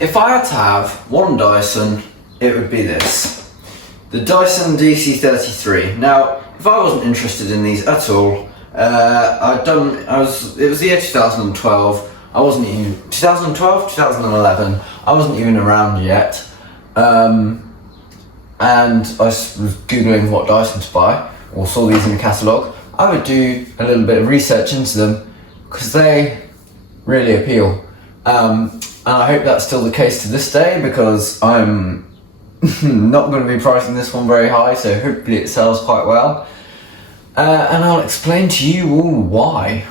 If I had to have one Dyson, it would be this. The Dyson DC33. Now, if I wasn't interested in these at all, it was the year 2012, I wasn't even, 2012, 2011, I wasn't even around yet, and I was Googling what Dyson to buy, or saw these in the catalogue. I would do a little bit of research into them, because they really appeal. And I hope that's still the case to this day, because I'm not going to be pricing this one very high, so hopefully it sells quite well. And I'll explain to you all why.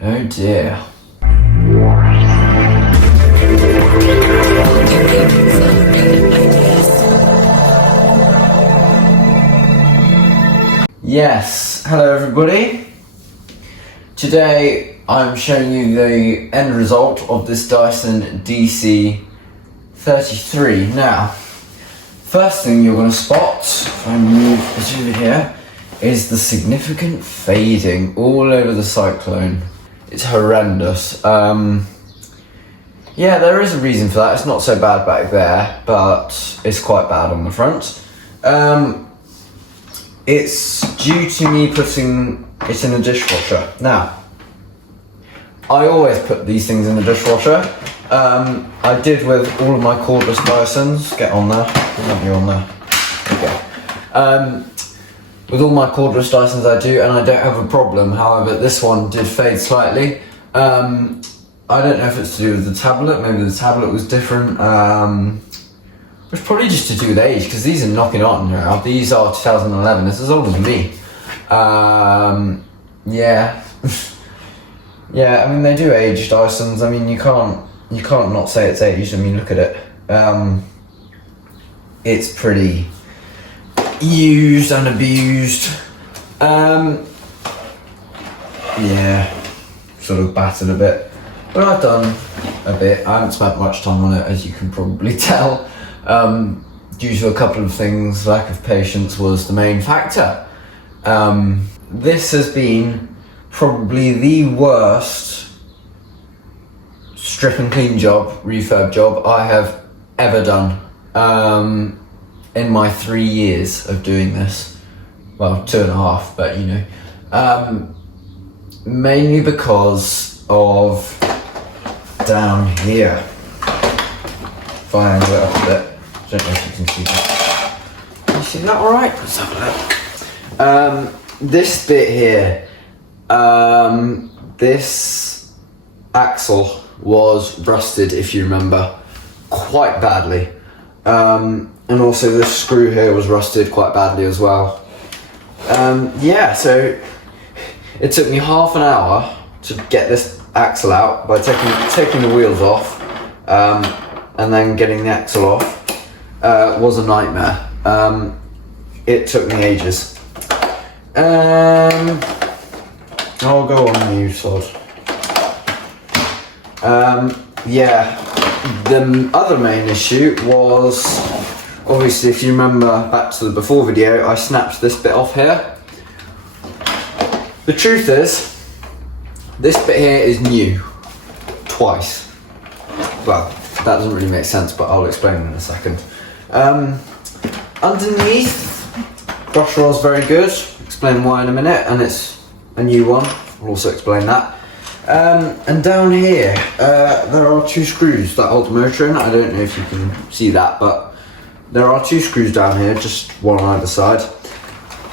Oh dear. Yes, hello everybody. Today I'm showing you the end result of this Dyson DC33. Now, first thing you're going to spot, if I move it over here, is the significant fading all over the cyclone. It's horrendous. Yeah, there is a reason for that. It's not so bad back there, but it's quite bad on the front. It's due to me putting it in the dishwasher. Now, I always put these things in the dishwasher. I did with all of my cordless Dysons. Get on there. Let me on there. Okay. With all my cordless Dysons I do, and I don't have a problem. However, this one did fade slightly. I don't know if it's to do with the tablet. Maybe the tablet was different. It's probably just to do with age, because these are knocking on now. These are 2011. It's as old as me. Yeah. Yeah, I mean, they do age, Dysons. I mean, you can't not say it's aged. I mean, look at it. It's pretty used and abused. Yeah, sort of battered a bit. But I've done a bit. I haven't spent much time on it, as you can probably tell. Due to a couple of things, lack of patience was the main factor. This has been probably the worst strip and clean job, refurb job I have ever done in my 3 years of doing this. Well, 2.5, but you know. Mainly because of down here. If I angle it up a bit, I don't know if you can see that. Can you see that alright? Let's have a look. This bit here, this axle was rusted, if you remember, quite badly. And also this screw here was rusted quite badly as well. Yeah, so it took me half an hour to get this axle out by taking the wheels off, and then getting the axle off was a nightmare. It took me ages. I'll go on you, sod. Yeah, the other main issue was, obviously, if you remember back to the before video, I snapped this bit off here. The truth is, this bit here is new. Twice. Well, that doesn't really make sense, but I'll explain in a second. Underneath, brush roll is very good. Explain why in a minute, and it's a new one. I'll also explain that. And down here, there are 2 screws that hold the motor in. I don't know if you can see that, but there are 2 screws down here, just one on either side.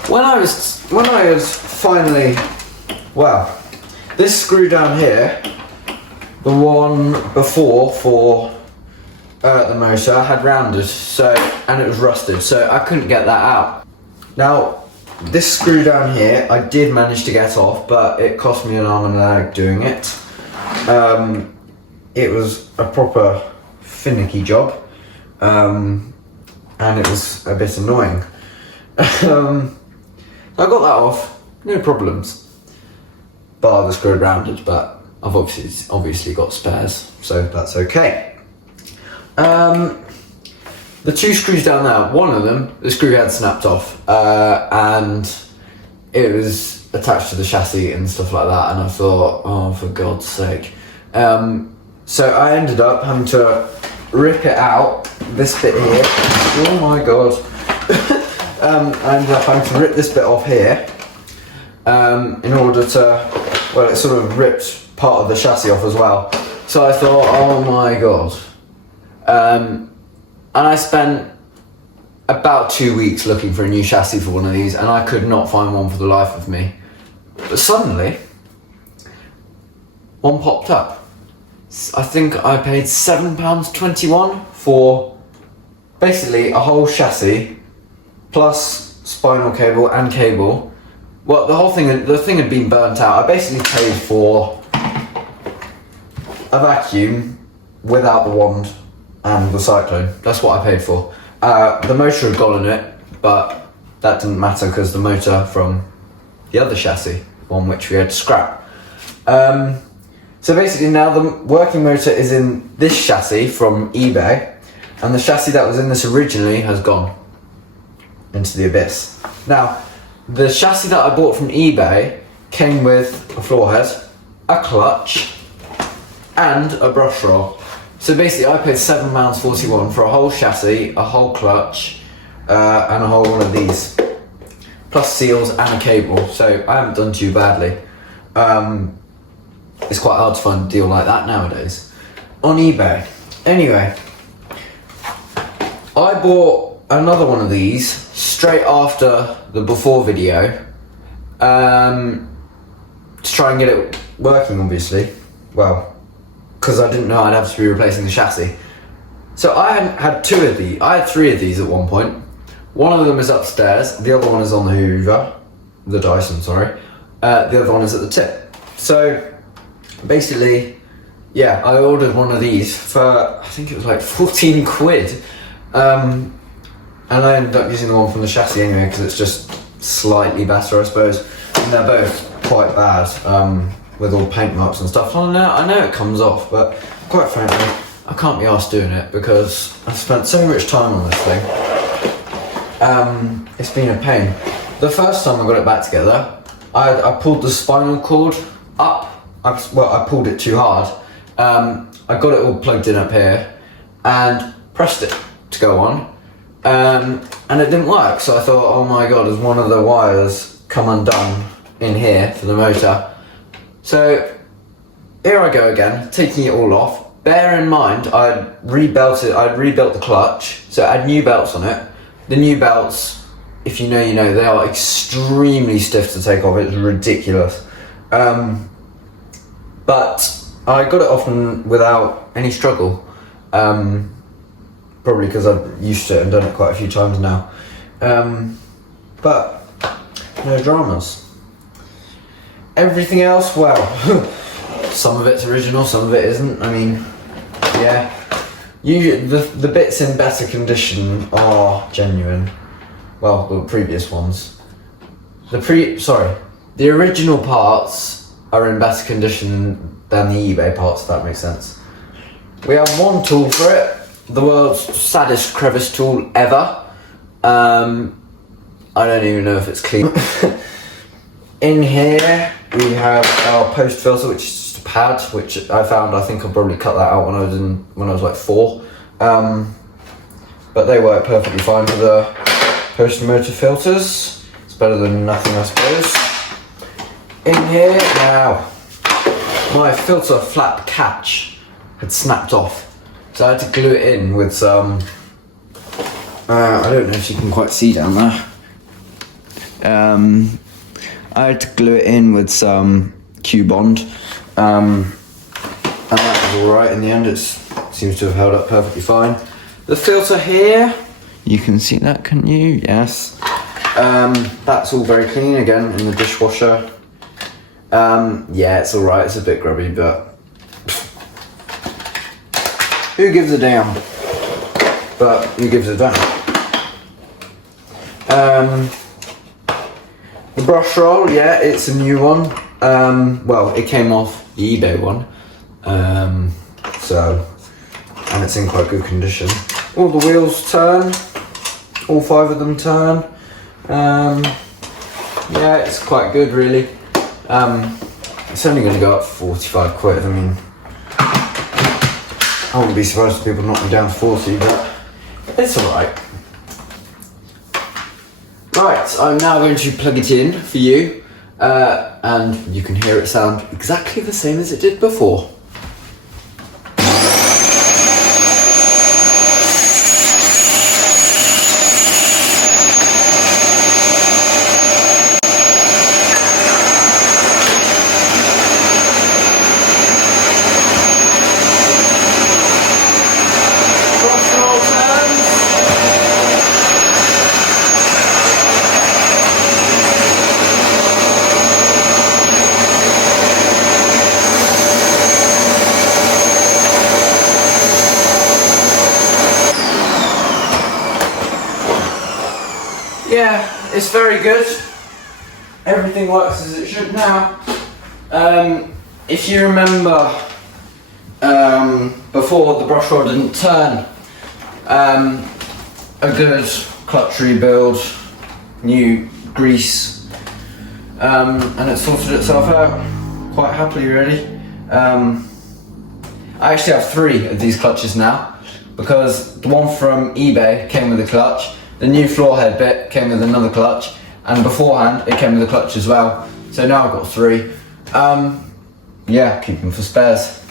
When I was finally, well, this screw down here, the one before for the motor, had rounded, so, and it was rusted, so I couldn't get that out. Now, this screw down here, I did manage to get off, but it cost me an arm and a leg doing it. It was a proper finicky job, and it was a bit annoying. I got that off, no problems. Bar the screw rounded, but I've obviously got spares, so that's okay. The 2 screws down there, one of them, the screw had snapped off, and it was attached to the chassis and stuff like that, and I thought, oh, for God's sake. So I ended up having to rip it out, this bit here. Oh my god. I ended up having to rip this bit off here in order to, well, it sort of ripped part of the chassis off as well. So I thought, oh my god. And I spent about 2 weeks looking for a new chassis for one of these, and I could not find one for the life of me. But suddenly, one popped up. I think I paid £7.21 for basically a whole chassis plus spinal cable and cable. Well, the thing had been burnt out. I basically paid for a vacuum without the wand and the cyclone. That's what I paid for. The motor had gone in it, but that didn't matter because the motor from the other chassis, one which we had to scrap. So basically now the working motor is in this chassis from eBay, and the chassis that was in this originally has gone into the abyss. Now, the chassis that I bought from eBay came with a floor head, a clutch, and a brush roll. So basically I paid £7.41 for a whole chassis, a whole clutch, and a whole one of these. Plus seals and a cable, so I haven't done too badly. It's quite hard to find a deal like that nowadays on eBay. Anyway, I bought another one of these straight after the before video to try and get it working, obviously. Well, because I didn't know I'd have to be replacing the chassis. So I had three of these at one point. One of them is upstairs, the other one is on the Hoover, the Dyson, sorry. The other one is at the tip. So basically, yeah, I ordered one of these for, I think it was like 14 quid. And I ended up using the one from the chassis anyway, because it's just slightly better, I suppose. And they're both quite bad, with all paint marks and stuff. I know it comes off, but quite frankly, I can't be arsed doing it because I've spent so much time on this thing. It's been a pain. The first time I got it back together, I pulled the spinal cord up. I pulled it too hard. I got it all plugged in up here and pressed it to go on, and it didn't work. So I thought, oh my god, has one of the wires come undone in here for the motor? So here I go again, taking it all off. Bear in mind, I'd rebuilt the clutch, so it had new belts on it. The new belts, if you know, you know, they are extremely stiff to take off. It's ridiculous. But I got it off without any struggle. Probably because I've used to it and done it quite a few times now. But no dramas. Everything else, well, some of it's original, some of it isn't. I mean, yeah. Usually, the bits in better condition are genuine. Well, the previous ones. The original parts are in better condition than the eBay parts, if that makes sense. We have one tool for it, the world's saddest crevice tool ever. I don't even know if it's clean. In here, we have our post filter, which is just a pad, which I found, I think I'll probably cut that out when I was like 4. But they work perfectly fine for the post motor filters. It's better than nothing, I suppose. In here, now, my filter flap catch had snapped off. So I had to glue it in with some, I don't know if you can quite see down there. I had to glue it in with some Q-Bond, and that was alright in the end. It seems to have held up perfectly fine. The filter here, you can see that, can you? Yes. That's all very clean, again, in the dishwasher. Yeah, it's alright, it's a bit grubby, but who gives a damn? But who gives a damn? The brush roll, yeah, it's a new one. Well, it came off the eBay one. And it's in quite good condition. All the wheels turn. All 5 of them turn. Yeah, it's quite good, really. It's only going to go up for 45 quid. I mean, I wouldn't be surprised if people knock me down to 40, but it's alright. Right, I'm now going to plug it in for you, and you can hear it sound exactly the same as it did before. Yeah, it's very good. Everything works as it should now. If you remember, before the brush roll didn't turn, a good clutch rebuild, new grease, and it sorted itself out quite happily, really. I actually have 3 of these clutches now, because the one from eBay came with a clutch, the new floor head bit came with another clutch, and beforehand it came with a clutch as well. So now I've got 3. Yeah, keep them for spares.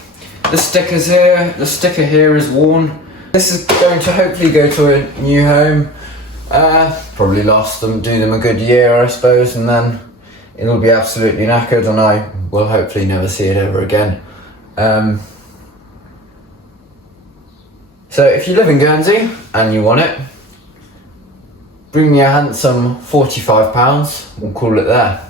The sticker here is worn. This is going to hopefully go to a new home. Probably do them a good year, I suppose, and then it'll be absolutely knackered and I will hopefully never see it ever again. So if you live in Guernsey and you want it, bring me a handsome £45, we'll call it there.